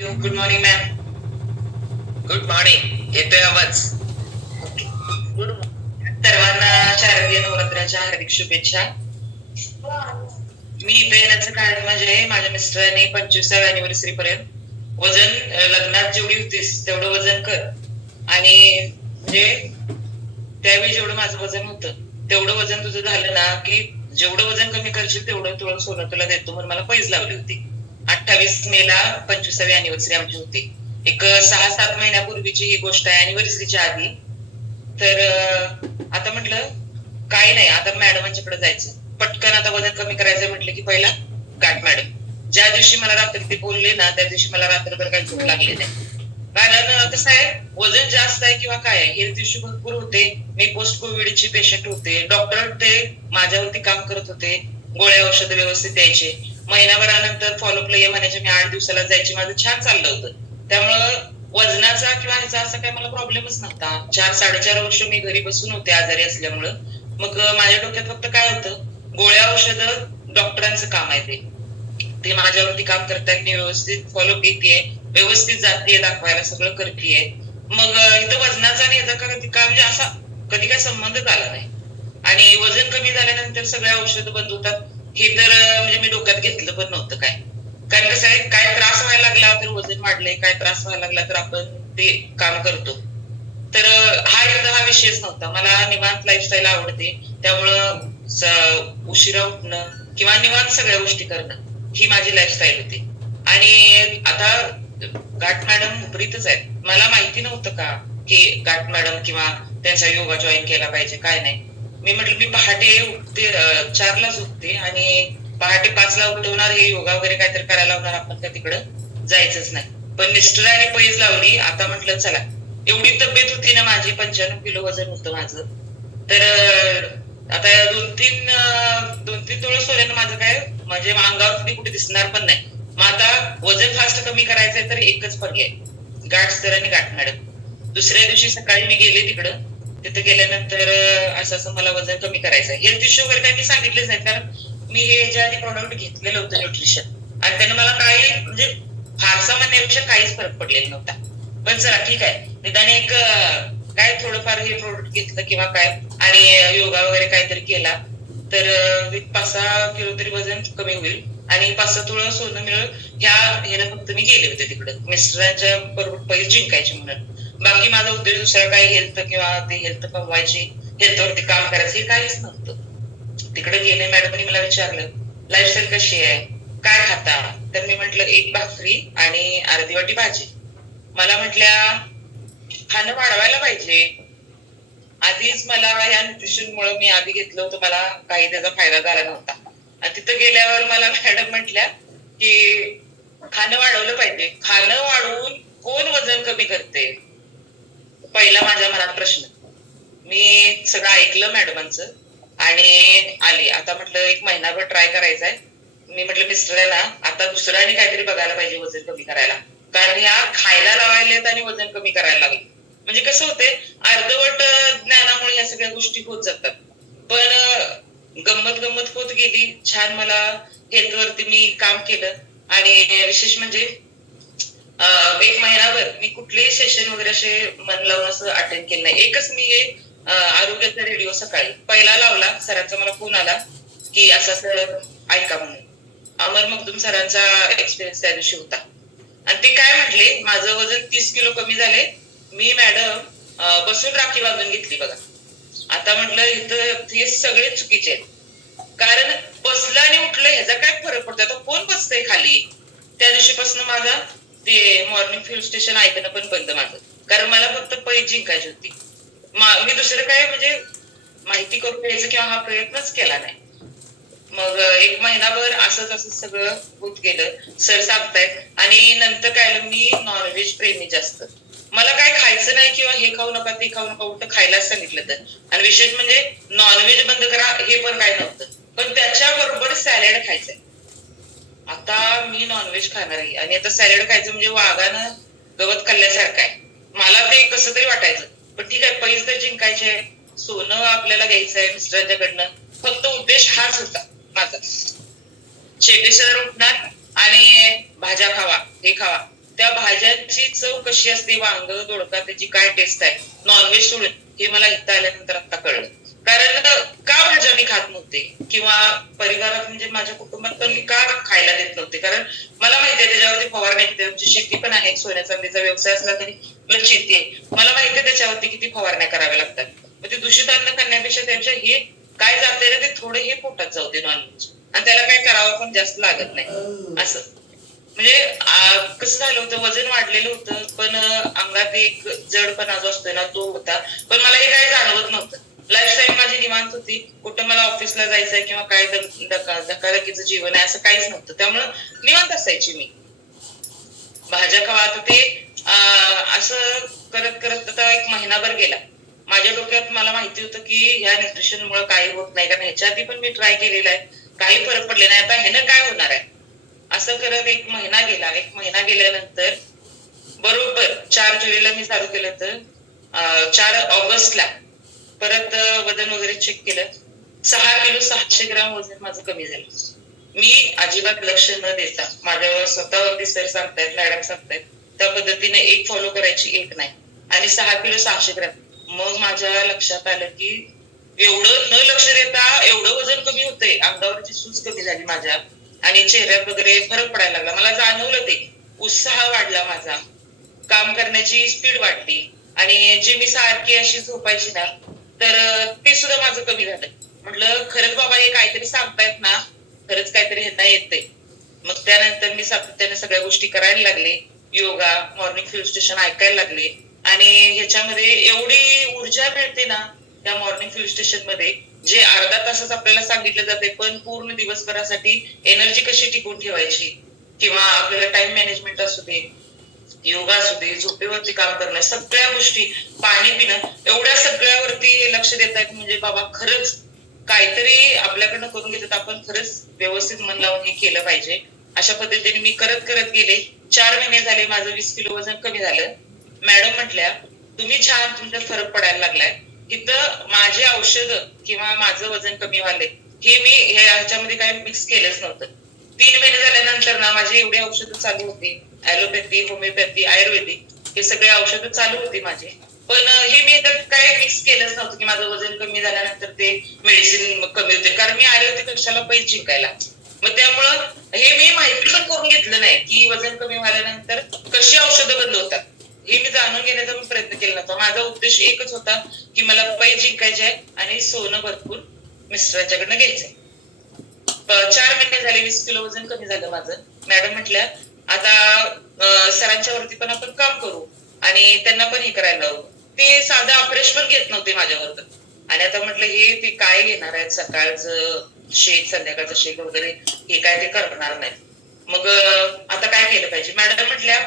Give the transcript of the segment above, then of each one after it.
Good morning ma'am good morning येतोय आवाज? Good सर्वांना शारदीय नवरात्राच्या हार्दिक शुभेच्छा. मी इथे येण्याचं कारण म्हणजे माझ्या मिस्टरांनी पंचवीसाव्या अॅनिव्हर्सरी पर्यंत वजन लग्नात जेवढी होतीस तेवढं वजन कर. आणि म्हणजे त्यावेळी जेवढं माझं वजन होतं तेवढं वजन तुझं झालं ना की जेवढं वजन कमी करशील तेवढं तुला सोनं तुला देतो म्हणून मला पैज लावली होती. अठ्ठावीस मे ला पंचवीसावी अॅनिव्हर्सरी आमची होती. एक सहा सात महिन्यापूर्वीची ही गोष्ट आहे अॅनिव्हर्सरीच्या आधी. तर आता म्हटलं काही नाही आता मॅडमांच्याकडे जायचं. पटकन आता वजन कमी करायचं म्हटलं की पहिला गाठ मॅडम ज्या दिवशी मला रात्री ते बोलले ना त्या दिवशी मला रात्रभर काही झोप लागली नाही. कारण कसं आहे वजन जास्त आहे किंवा काय आहे हेल्थ इश्यू भरपूर होते. मी पोस्ट कोविडचे पेशंट होते. डॉक्टर ते माझ्यावरती काम करत होते. गोळ्या औषध व्यवस्थित द्यायचे. महिनाभरानंतर फॉलोअपला ये म्हणायचे मी आठ दिवसाला जायचे माझं छान चाललं होतं. त्यामुळं वजनाचा किंवा ह्याचा असा काही मला प्रॉब्लेमच नव्हता. चार साडेचार वर्ष मी घरी बसून होते आजारी असल्यामुळं. मग माझ्या डोक्यात फक्त काय होतं गोळ्या औषधं डॉक्टरांचं काम आहे ते. ते माझ्यावरती काम करतायत मी व्यवस्थित फॉलो घेतेय व्यवस्थित जातीये दाखवायला सगळं करतेय. मग इथं वजनाचा आणि याचा कधी का म्हणजे असा कधी काय संबंधच आला नाही. आणि वजन कमी झाल्यानंतर सगळ्या औषधं बंद होतात. हे तर म्हणजे मी डोक्यात घेतलं पण नव्हतं काय. कारण कसं आहे काय त्रास व्हायला लागला तर वजन वाढले काय त्रास व्हायला लागला तर आपण ते काम करतो. तर हा एकदम हा विषयच नव्हता. मला निवांत लाईफस्टाईल आवडते. त्यामुळं उशिरा उठणं किंवा निवांत सगळ्या गोष्टी करणं ही माझी लाईफस्टाईल होती. आणि आता गाठ मॅडम उपरीतच आहेत. मला माहिती नव्हतं का की गाठ मॅडम किंवा त्यांचा योगा जॉईन केला पाहिजे काय नाही. मी म्हटलं मी पहाटे उठते अं, चारलाच उठते आणि पहाटे पाचला उठवणार हे योगा वगैरे काहीतरी करायला लावणार आपण का तिकडं जायचंच नाही. पण मिस्टरांनी पैज लावली आता म्हटलं चला एवढी तब्येत होती ना माझी पंच्याण्णव किलो वजन होतं माझं. तर आता दोन तीन दोन तीन तोळं सोल्यानं माझं काय म्हणजे अंगावर कुठे दिसणार पण नाही. मग आता वजन फास्ट कमी करायचंय तर एकच पर्याय गाठ सर आणि गाठ मॅडम. दुसऱ्या दिवशी सकाळी मी गेले तिकडं तिथे गेल्यानंतर असं असं मला वजन कमी करायचं आहे. हेल्थ इश्यू वगैरे काही मी सांगितलेच नाही कारण मी हे ज्या आधी प्रॉडक्ट घेतलेलं होतं न्यूट्रिशन आणि त्यानं मला काही म्हणजे फारसा म्हणण्यापेक्षा काहीच फरक पडलेला नव्हता. पण चला ठीक आहे. निदान एक काय थोडंफार हे प्रोडक्ट घेतलं किंवा काय आणि योगा वगैरे काहीतरी केला तर पाच सहा किलो तरी वजन कमी होईल. आणि पाच सहा तुळं सोनं मिळेल ह्या ह्याला फक्त मी गेले होते तिकडे. मिस्टरांच्या बरोबर पैसे जिंकायचे म्हणून. बाकी माझा उद्देश दुसरा काही हेल्थ किंवा ते हेल्थ कमवायची हेल्थवरती काम करायचं हे काहीच नव्हतं. तिकडे गेले मॅडमनी मला विचारलं लाईफस्टाईल कशी आहे? काय खाता? तर मी म्हंटल एक भाकरी आणि अर्धी वाटी भाजी. मला म्हटल्या खाणं वाढवायला पाहिजे. आधीच मला या न्यूट्रिशन मुळे मी आधी घेतलं होतं मला काही त्याचा फायदा झाला नव्हता. आणि तिथं गेल्यावर मला मॅडम म्हटल्या की खाणं वाढवलं पाहिजे. खाणं वाढवून कोण वजन कमी करते? पहिला माझ्या मनात प्रश्न. मी सगळं ऐकलं मॅडमांचं आणि आली. आता म्हटलं एक महिनाभर ट्राय करायचा आहे मी म्हटलं मिस्टरांना आता दुसरं आणि काहीतरी बघायला पाहिजे वजन कमी करायला. कारण ह्या खायला लावायलेत आणि वजन कमी करायला लागले. म्हणजे कसं होते अर्धवट ज्ञानामुळे या सगळ्या गोष्टी होत जातात. पण गंमत गंमत होत गेली. छान मला हेल्थ वरती मी काम केलं. आणि विशेष म्हणजे एक महिनाभर मी कुठलेही सेशन वगैरे असे मन लावून असं अटेंड केलं नाही. एकच मी एक आरोग्याचा रेडिओ सकाळी पहिला लावला. सरांचा मला फोन आला की असं असं ऐका म्हणून. अमर मगदुम सरांचा एक्सपिरियन्स त्या दिवशी होता. आणि ते काय म्हटले माझं वजन तीस किलो कमी झाले. मी मॅडम बसून राखी बांधून घेतली बघा. आता म्हटलं इथं हे सगळे चुकीचे आहेत. कारण बसलं आणि उठलं ह्याचा काय फरक पडतो? आता कोण बसतंय खाली? त्या दिवशीपासून माझा ते मॉर्निंग फ्युल स्टेशन ऐकणं पण बंद माझं. कारण मला फक्त पैज जिंकायची होती. मी दुसरं काय म्हणजे माहिती करून घ्यायचं किंवा हा प्रयत्नच केला नाही. मग एक महिनाभर असंच असं सगळं होत गेलं. सर सांगतायत. आणि नंतर काय मी नॉनव्हेज प्रेमी जास्त. मला काय खायचं नाही किंवा हे खाऊ नका ते खाऊ नका उलट खायलाच सांगितलं तर. आणि विशेष म्हणजे नॉनव्हेज बंद करा हे पण काय नव्हतं. पण त्याच्या बरोबर सॅलड खायचंय. आता मी नॉनव्हेज खाणार आहे. आणि आता सॅलड खायचं म्हणजे वाघानं गवत खाल्ल्यासारखं आहे. मला ते कसं तरी वाटायचं. पण ठीक आहे पैसे तर जिंकायचे आहे. सोनं आपल्याला घ्यायचं आहे मिस्टरांच्याकडनं. फक्त उद्देश हाच होता माझा. शेतेसर उठणार आणि भाज्या खावा हे खावा. त्या भाज्यांची चव कशी असते? वांग दोडका त्याची काय टेस्ट आहे? नॉनव्हेज सोडून हे मला इथं आल्यानंतर आता कळलं. कारण का भाज्या मी खात नव्हते? किंवा परिवारात म्हणजे माझ्या कुटुंबात पण मी का खायला देत नव्हते? कारण मला माहिती आहे त्याच्यावरती फवारणी येते आमची शेती पण आहे. सोन्या चांदीचा व्यवसाय असला तरी मला शेती आहे. मला माहिती आहे त्याच्यावरती किती फवारण्या कराव्या लागतात. मग ते दूषित अन्न खाण्यापेक्षा त्यांच्या हे काय जाते ना ते थोडे हे पोटात जाऊ दे नॉनव्हेज आणि त्याला काय करावं पण जास्त लागत नाही. असं. म्हणजे कसं झालं होतं? वजन वाढलेलं होतं. पण अंगात एक जडपणा जो असतो ना तो होता. पण मला हे काय जाणवत नव्हतं. लाईफस्टाईल माझी निवांत होती. कुठं मला ऑफिसला जायचंय किंवा काय धकाधकीचं जीवन आहे असं काहीच नव्हतं. त्यामुळं निवांत असायची मी. भाज्या खावा आता ते असं करत करत आता एक महिनाभर गेला. माझ्या डोक्यात मला माहिती होतं की ह्या न्यूट्रिशन मुळे काही होत नाही. कारण ह्याच्या आधी पण मी ट्राय केलेला आहे. काही फरक पडले नाही. आता ह्यानं काय होणार आहे? असं करत एक महिना गेला. एक महिना गेल्यानंतर बरोबर चार जुलैला मी चालू केलं तर चार ऑगस्टला. परत वजन वगैरे चेक केलं. सहा किलो सहाशे ग्राम वजन माझं कमी झालं. मी अजिबात लक्ष न देता माझ्यावर स्वतःवरती सर सांगतायत मॅडम सांगतायत त्या पद्धतीने एक फॉलो करायची एक नाही. आणि सहा किलो सहाशे ग्राम. मग माझ्या लक्षात आलं की एवढं न लक्ष देता एवढं वजन कमी होतंय. अंगावरची सूज कमी झाली माझ्या. आणि चेहऱ्यात वगैरे फरक पडायला लागला. मला जाणवलं ते. उत्साह वाढला माझा. काम करण्याची स्पीड वाढली. आणि जे मी सारखी अशी झोपायची ना तर ते सुद्धा माझं कमी झालं म्हटलं खरंच बाबा हे काहीतरी सांगतायत ना. खरंच काहीतरी ह्यांना येतंय. मग त्यानंतर मी सातत्याने सगळ्या गोष्टी करायला लागले. योगा मॉर्निंग फ्यू स्टेशन ऐकायला लागले. आणि ह्याच्यामध्ये एवढी ऊर्जा मिळते ना त्या मॉर्निंग फ्यू स्टेशनमध्ये जे अर्धा तासच आपल्याला सांगितलं जाते पण पूर्ण दिवसभरासाठी एनर्जी कशी टिकून ठेवायची? किंवा आपल्याला टाइम मॅनेजमेंट असू दे योगा असू दे झोपेवरती काम करणं सगळ्या गोष्टी पाणी पिणं एवढ्या सगळ्यावरती लक्ष देत आहेत म्हणजे बाबा खरंच काहीतरी आपल्याकडनं करून घेतात आपण खरंच व्यवस्थित मन लावून हे केलं पाहिजे. अशा पद्धतीने मी करत करत गेले. चार महिने झाले माझं वीस किलो वजन कमी झालं. मॅडम म्हटल्या तुम्ही छान तुमच्यात फरक पडायला लागलाय. इथं माझे औषध किंवा माझं वजन कमी व्हाले हे मी ह्याच्यामध्ये काही मिक्स केलंच नव्हतं. तीन महिने झाल्यानंतर ना माझी एवढी औषधं चालू होती. ऍलोपॅथी होमिओपॅथी आयुर्वेदिक हे सगळे औषधं चालू होती माझे. पण हे मी काय मिक्स केलंच नव्हतं की माझं वजन कमी झाल्यानंतर ते मेडिसिन कमी होते. कारण मी आले होते कक्षाला पैसे जिंकायला? मग त्यामुळं हे मी माहिती पण करून घेतलं नाही की वजन कमी झाल्यानंतर कशी औषधं बंद होतात हे मी जाणून घेण्याचा पण प्रयत्न केला नव्हता. माझा उद्देश एकच होता की मला पै जिंकायचे आहे आणि सोनं भरपूर मिस्टरांच्याकडनं घ्यायचंय. चार महिने झाले वीस किलो वजन कमी झालं माझं. मॅडम म्हटल्या आता सरांच्या वरती पण आपण काम करू आणि त्यांना पण हे करायला लावू. ते साधं अप्रेश पण घेत नव्हते माझ्यावर आणि आता म्हटलं हे ते काय घेणार आहेत? सकाळचं शेक संध्याकाळचं शेक वगैरे हे काय ते करणार नाही मग आता काय केलं पाहिजे? मॅडम म्हटल्या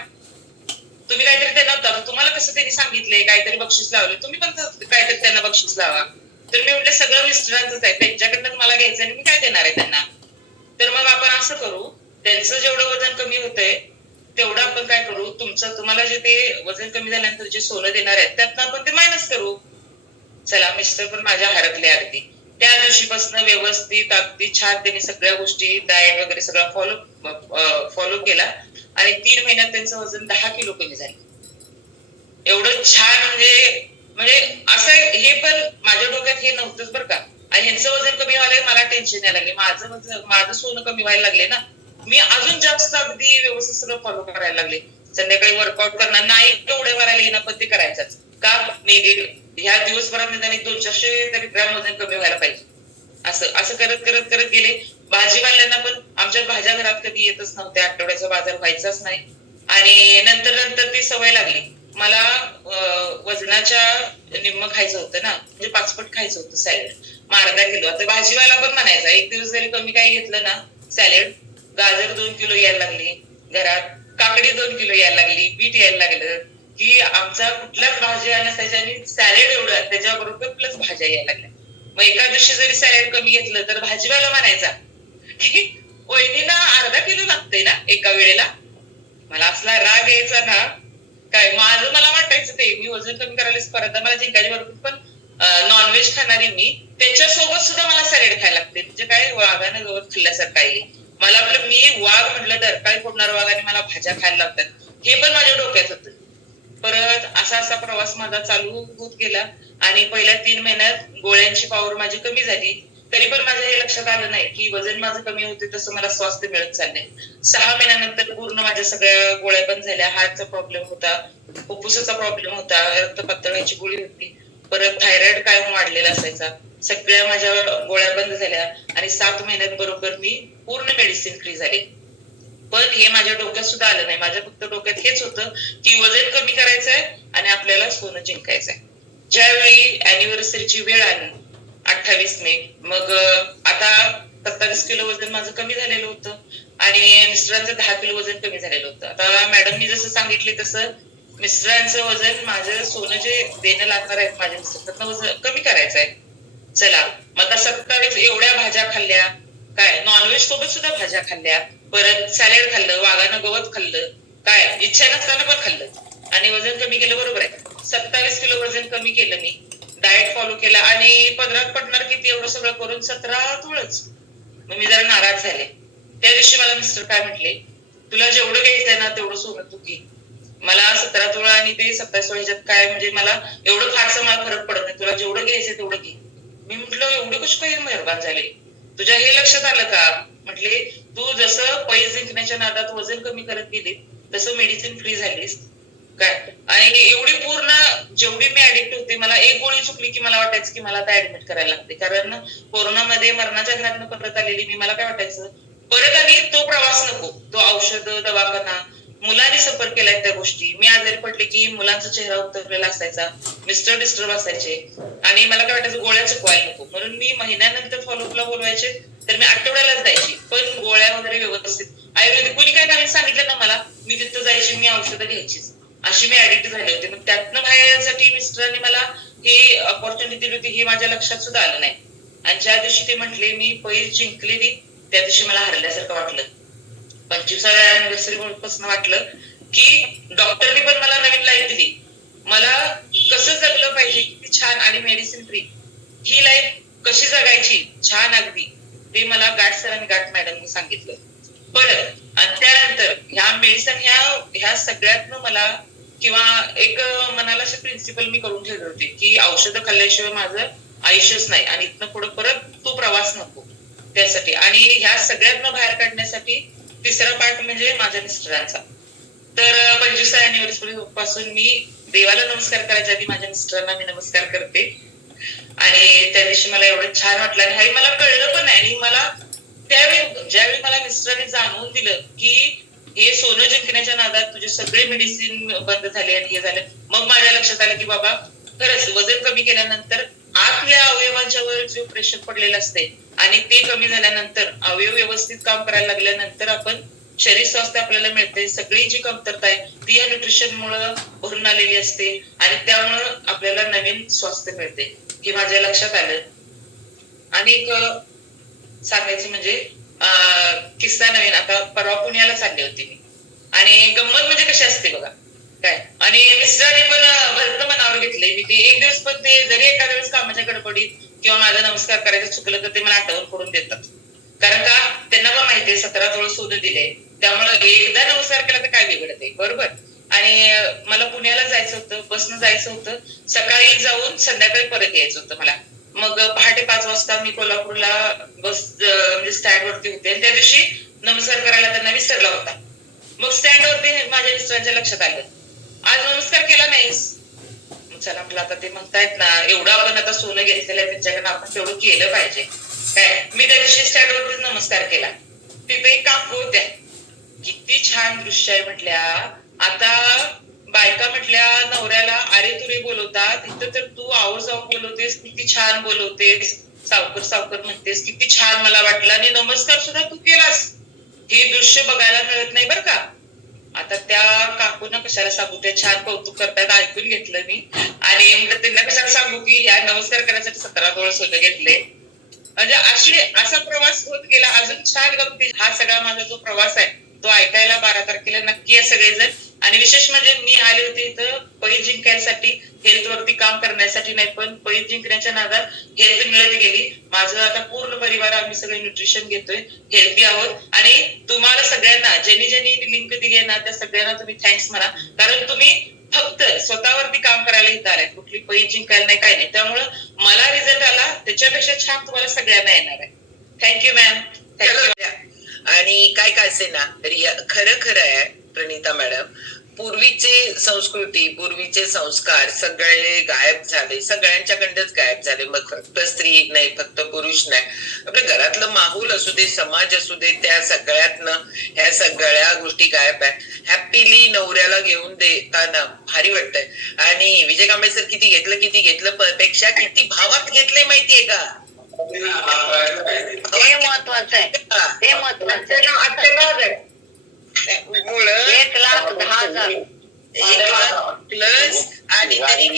तुम्ही काहीतरी त्यांना होता तुम्हाला कसं त्यांनी सांगितलंय? काहीतरी बक्षीस लावले तुम्ही पण काहीतरी त्यांना बक्षीस लावा. तर मी म्हटलं सगळं मिस्टरांचंच आहे. त्यांच्याकडनं मला घ्यायचं आणि मी काय देणार आहे त्यांना? तर मग आपण असं करू त्यांचं जेवढं वजन कमी होतंय तेवढं आपण काय करू? तुमचं तुम्हाला जे ते वजन कमी झाल्यानंतर जे सोनं देणार आहेत त्यातनं आपण ते मायनस करू. चला मिस्टर पण माझ्या हरकले अगदी. त्या दिवशीपासून व्यवस्थित अगदी छान त्यांनी सगळ्या गोष्टी डाएट वगैरे सगळं फॉलो फॉलो केला. आणि तीन महिन्यात त्यांचं वजन दहा किलो कमी झालं. एवढं छान म्हणजे म्हणजे असं हे पण माझ्या डोक्यात हे नव्हतंच बरं का. आणि ह्यांचं वजन कमी व्हायला मला टेन्शन यायला लागले. माझं माझं सोनं कमी व्हायला लागले ना. मी अजून जास्त अगदी व्यवस्थित सगळं फॉलो करायला लागले. संध्याकाळी वर्कआउट करणार नाही तेवढे करायला येणं पण ते करायचंच. का? मी ह्या दिवसभरात निदान एक दोन चारशे तरी ग्रॅम वजन कमी व्हायला पाहिजे. असं असं करत करत करत गेले. भाजीवाल्यांना पण आमच्या भाज्या घरात कधी येतच नव्हत्या आठवड्याचा बाजार व्हायचाच नाही. आणि नंतर नंतर ती सवय लागली. मला वजनाच्या निम्म खायचं होतं ना म्हणजे पाचपट खायचं होतं सॅलेड मग अर्धा किलो. आता भाजीवाला पण म्हणायचा एक दिवस जरी कमी काही घेतलं ना सॅलेड गाजर दोन किलो यायला लागली घरात काकडी दोन किलो यायला लागली बीट यायला लागलं की आमचा कुठलाच भाज्या नसायच्या आणि सॅलेड एवढं त्याच्याबरोबर प्लस भाज्या यायला लागल्या. मग एका दिवशी जरी सॅलेड कमी घेतलं तर भाजीवाला म्हणायचा की वहिनीला अर्धा किलो लागतंय ना एका वेळेला? मला असला राग यायचा ना काय माझं मला वाटायचं ते मी वजन कमी करायला स्पर्धा मला जिंकायची बरोबर पण नॉनव्हेज खाणारी मी त्याच्यासोबत सुद्धा मला सॅलेड खायला लागते. म्हणजे काय वाघानं गवत खाल्ल्यासारखं आहे. मला आपलं मी वाघ म्हटलं तर काय फोडणार वाघ आणि मला भाज्या खायला लागतात हे पण माझ्या डोक्यात होतं. परत असा असा प्रवास माझा चालू होत गेला आणि पहिल्या तीन महिन्यात गोळ्यांची पॉवर माझी कमी झाली. तरी पण माझ्या हे लक्षात आलं नाही की वजन माझं कमी होते तसं मला स्वास्थ्य मिळत चाललंय. सहा महिन्यानंतर पूर्ण माझ्या सगळ्या गोळ्या बंद झाल्या. हार्टचा प्रॉब्लेम होता फुफ्फुसाचा प्रॉब्लेम होता रक्त पातळाची गोळी होती. परत थायरॉइड कायम वाढलेला असायचा. सगळ्या माझ्या गोळ्या बंद झाल्या आणि सात महिन्यात बरोबर मी पूर्ण मेडिसिन फ्री झाली पण हे माझ्या डोक्यात सुद्धा आलं नाही. माझ्या फक्त डोक्यात हेच होतं की वजन कमी करायचंय आणि आपल्याला सोनं जिंकायचंय. ज्यावेळी अॅनिव्हर्सरीची वेळ आली अठ्ठावीस मे मग आता सत्तावीस किलो वजन माझं कमी झालेलं होतं आणि मिस्टरांचं दहा किलो वजन कमी झालेलं होतं. आता मॅडमनी जसं सांगितले तसं मिस्टरांचं वजन माझं सोनं जे देणं लागणार आहे माझ्या मिस्टर वजन कमी करायचं आहे चला मग आता सत्तावीस एवढ्या भाज्या खाल्ल्या काय नॉनव्हेज सोबत सुद्धा भाज्या खाल्ल्या परत सॅलेड खाल्लं वाघानं गवत खाल्लं काय इच्छा नसताना पण खाल्लं. आणि वजन कमी केलं बरोबर आहे. सत्तावीस किलो वजन कमी केलं मी. डाएट फॉलो केला आणि पदरात पडणार किती एवढं सगळं करून सतरा तुळच. मग मी जरा नाराज झाले. त्या दिवशी मला मिस्टर काय म्हटले तुला जेवढं घ्यायचंय ना तेवढं सोनं तू घे. मला सतरा तोळा आणि ते सत्तावीस ह्याच्यात काय म्हणजे मला एवढं फारसं मला फरक पडत नाही. तुला जेवढं घ्यायचं तेवढं घे. मी म्हटलं एवढे कशी काही मेहरबान झाले? तुझ्या हे लक्षात आलं का? म्हटले तू जसं पैस जिंकण्याच्या नादात वजन कमी करत गेली तसं मेडिसिन फ्री झालीस. काय? आणि एवढी पूर्ण जेवढी मी ऍडिक्ट होते मला एक गोळी चुकली की मला वाटायचं की मला आता ऍडमिट करायला लागते. कारण कोरोनामध्ये मरणाच्या घरातनं परत आलेली मी मला काय वाटायचं? परत आणि तो प्रवास नको. तो औषध दवाखाना मुलांनी सफर केलाय त्या गोष्टी. मी आजारी पडले की मुलांचा चेहरा उतरलेला असायचा. मिस्टर डिस्टर्ब असायचे. आणि मला काय वाटायचं गोळ्या चुकवायला नको. म्हणून मी महिन्यानंतर फॉलोअपला बोलवायचे तर मी आठवड्यालाच जायची. पण गोळ्या वगैरे व्यवस्थित. आयुर्वेदिक कोणी काय नाही सांगितलं ना मला मी तिथं जायची मी औषधं घ्यायचीच. अशी मी ऍडिक्ट झाले होते. मग त्यातनं बाहेर येण्यासाठी मिस्टरांनी मला हे ऑपॉर्च्युनिटी दिली होती. हे माझ्या लक्षात सुद्धा आलं नाही. आणि ज्या दिवशी ते म्हटले मी पैस जिंकलेली त्या दिवशी मला हरल्यासारखं वाटलं. पंचवीसाव्या अनिव्हर्सरी पासून वाटलं की डॉक्टरनी पण मला नवीन लाईफ दिली. मला कसं जगलं पाहिजे किती छान आणि मेडिसिन फ्री ही लाईफ कशी जगायची? छान अगदी. ते मला गाठ सर आणि गाठ मॅडमनी सांगितलं. परत आणि त्यानंतर ह्या मेडिसिन ह्या ह्या सगळ्यातनं मला किंवा एक मनाला असे प्रिन्सिपल मी करून ठेवले होते की औषधं खाल्ल्याशिवाय माझं आयुष्यच नाही आणि इथनं पुढे परत तो प्रवास नको त्यासाठी. आणि ह्या सगळ्यातनं बाहेर काढण्यासाठी तिसरा पार्ट म्हणजे माझ्या मिस्टरांचा. तर पंचवीस अॅनिव्हर्सरी पासून मी देवाला नमस्कार करायच्या आधी माझ्या मिस्टरांना मी नमस्कार करते. आणि त्या दिवशी मला एवढं छान वाटलं आणि हे मला कळलं पण नाही. आणि मला त्यावेळी ज्यावेळी मला मिस्टरांनी जाणवून दिलं की हे सोनं जिंकण्याच्या नादात तुझे सगळे मेडिसिन बंद झाले आणि हे झालं. मग माझ्या लक्षात आलं की बाबा खरंच वजन कमी केल्यानंतर आतल्या अवयवांच्या वर जो प्रेशर पडलेलं असते आणि ते कमी झाल्यानंतर अवयव व्यवस्थित काम करायला लागल्यानंतर आपण शरीर स्वास्थ्य आपल्याला मिळते सगळी जी कमतरता आहे ती या न्यूट्रिशन मुळे भरून आलेली असते आणि त्यामुळं आपल्याला नवीन स्वास्थ्य मिळते हे माझ्या लक्षात आलं. आणि एक सांगायचं म्हणजे किस्सा नवीन. आता परवा पुण्याला चालले होते मी. आणि गंमत म्हणजे कशी असते बघा. काय? आणि मिस्टरांनी पण भरत मनावर घेतले मी ते एक दिवस पण ते जरी एखाद्या वेळेस कामाच्या गडबडीत किंवा माझा नमस्कार करायचं चुकलं तर ते मला आठवण करून देतात. कारण का? त्यांना पण माहितीये सतरा तोळ सोनं दिले. त्यामुळे एकदा नमस्कार केला तर काय बिघडत आहे बरोबर? आणि मला पुण्याला जायचं होतं बसनं जायचं होतं. सकाळी जाऊन संध्याकाळी परत यायचं होतं मला. मग पहाटे पाच वाजता मी कोल्हापूरला बस म्हणजे स्टँड वरती होते. आणि त्या दिवशी नमस्कार करायला त्यांना विसरला होता. मग स्टँड वरती माझ्या मिस्टरांच्या लक्षात आलं. आज नमस्कार केला नाहीस चला म्हटलं आता ते म्हणतायत ना एवढं आपण आता सोनं घेतलेलं आहे त्यांच्याकडे आपण तेवढं केलं पाहिजे. काय? मी त्या दिवशी स्टँडवरतीच नमस्कार केला. तिथे एक काकू होत्या किती छान दृश्य आहे म्हटल्या. आता बायका म्हटल्या नवऱ्याला अरे तुरे बोलवतात. तिथं तर तू आवर जाऊन बोलवतेस किती छान बोलवतेस. सावकर सावकर म्हणतेस किती छान मला वाटलं. आणि नमस्कार सुद्धा तू केलास. हे दृश्य बघायला मिळत नाही बरं का? आता त्या काकूना कशाला सांगू. त्या छान कौतुक करतायत ऐकून घेतलं मी. आणि मग त्यांना कशाला सांगू की या नमस्कार करण्यासाठी सतरा डोळ सोनं घेतले. म्हणजे अशी असा प्रवास होत गेला. अजून छान गमती. हा सगळा माझा जो प्रवास आहे तो ऐकायला बारा तारखेला नक्की या सगळेजण आणि विशेष म्हणजे मी आले होते इथं पैज जिंकायसाठी हेल्थ वरती काम करण्यासाठी नाही पण पैज जिंकण्याच्या नादात हेल्थ मिळत गेली. माझं आता पूर्ण परिवार आम्ही सगळे न्यूट्रिशन घेतोय हेल्थी आहोत. आणि तुम्हाला सगळ्यांना ज्यांनी ज्यांनी लिंक दिली आहे ना त्या सगळ्यांना तुम्ही थँक्स म्हणा. कारण तुम्ही फक्त स्वतःवरती काम करायला इथं आहे कुठली पैज जिंकायला नाही काय नाही. त्यामुळं मला रिझल्ट आला त्याच्यापेक्षा छान तुम्हाला सगळ्यांना येणार आहे. थँक्यू मॅम थँक्यू आणि काय काय असे ना रिया खरं खरं आहे. प्रणिता मॅडम पूर्वीचे संस्कृती पूर्वीचे संस्कार सगळे गायब झाले. सगळ्यांच्याकडनंच गायब झाले. मग फक्त स्त्री नाही फक्त पुरुष नाही. आपल्या घरातलं माहोल असू दे समाज असू दे त्या सगळ्यातनं ह्या सगळ्या गोष्टी गायब आहे हॅपीली नवऱ्याला घेऊन देताना भारी वाटतंय. आणि विजय कांबळे सर किती घेतलं किती घेतलं? पेक्षा किती भावात घेतलंय माहितीये का? हे महत्वाचं आहे. हे महत्वाचं आहे. मुळं एक लाख दहा हजार. एक लाख प्लस आणि त्यांनी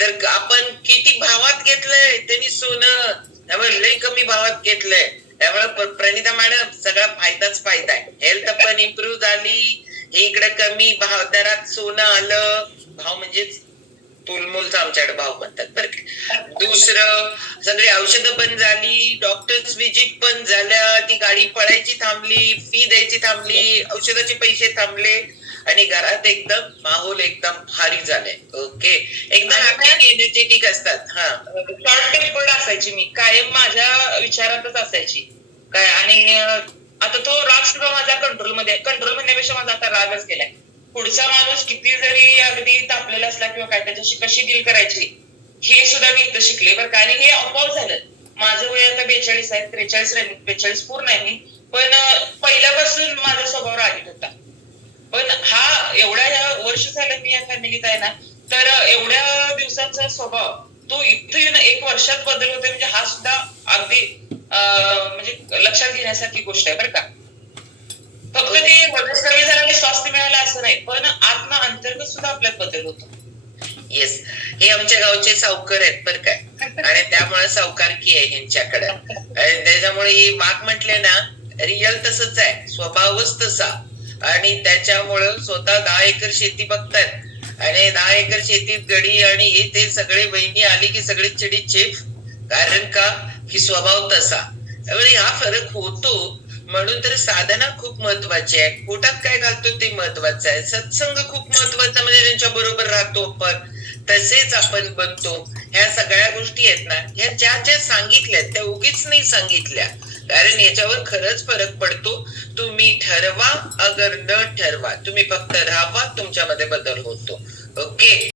तर आपण किती भावात घेतलंय त्यांनी सोनं. त्यामुळे लय कमी भावात घेतलंय. त्यामुळे प्रणिता मॅडम सगळा फायदाच फायदा आहे. हेल्थ पण इम्प्रूव्ह झाली. इकडे कमी भाव दरात सोनं आलं. भाव म्हणजेच तुलमुलचा आमच्याकडे भाव म्हणतात बरं दुसरं सगळी औषधं पण झाली. डॉक्टर्स विजिट पण झाल्या. गाडी पळायची थांबली फी द्यायची थांबली औषधाचे पैसे थांबले आणि घरात एकदम माहोल एकदम भारी झाले. ओके एकदम एनर्जेटिक असतात. हा. शॉर्ट टेम्पर्ड असायची मी. कायम माझ्या विचारातच असायची. काय? आणि आता तो राग सुद्धा माझ्या कंट्रोलमध्ये कंट्रोल म्हणण्यापेक्षा माझा आता रागच गेलाय. पुढचा माणूस किती जरी अगदी तापलेला असला किंवा काय त्याच्याशी कशी डील करायची हे सुद्धा मी इथं शिकले. बरं का? आणि हे आपोआप झालं. माझं वय आता बेचाळीस आहे त्रेचाळीस बेचाळीस पूर्ण आहे. मी पण पहिल्यापासून माझा स्वभाव रागीट होता. पण हा एवढ्या ह्या वर्ष झालं मी या फॅमिलीत आहे ना तर एवढ्या दिवसांचा स्वभाव तो इथे एक वर्षात बदल होतोय म्हणजे हा सुद्धा अगदी म्हणजे लक्षात घेण्यासारखी गोष्ट आहे बरं का. फक्त ते वजन कमी झालं आणि स्वास्थ्य मिळालं असं नाही पण आत्मा अंतर्गत सुद्धा आपल्यात बदल होतो. येस हे आमच्या गावचे सावकार आहेत बर काय आणि त्यामुळे सावकारकी आहे यांच्याकडे आणि त्याच्यामुळे ही वाघ म्हटले ना रिअल तसंच आहे. स्वभावच तसा. आणि त्याच्यामुळं स्वतः दहा एकर शेती बघतात. आणि दहा एकर शेतीत गडी आणि हे ते सगळे वहिनी आली की सगळे चिडी चेफ कारण का? की स्वभाव तसा. त्यामुळे हा फरक होतो. म्हणून तर साधना खूप महत्वाची आहे. पोटात काय घालतो ते महत्वाचं आहे. सत्संग खूप महत्त्वाचा म्हणजे त्यांच्या बरोबर राहतो आपण. तसेच आपण बनतो ह्या सगळ्या गोष्टी आहेत ना ह्या ज्या ज्या सांगितल्या त्या उगीच नाही सांगितल्या. कारण याच्यावर खरंच फरक पडतो. तुम्ही ठरवा अगर न ठरवा. तुम्ही फक्त राहावा तुमच्यामध्ये बदल होतो. ओके?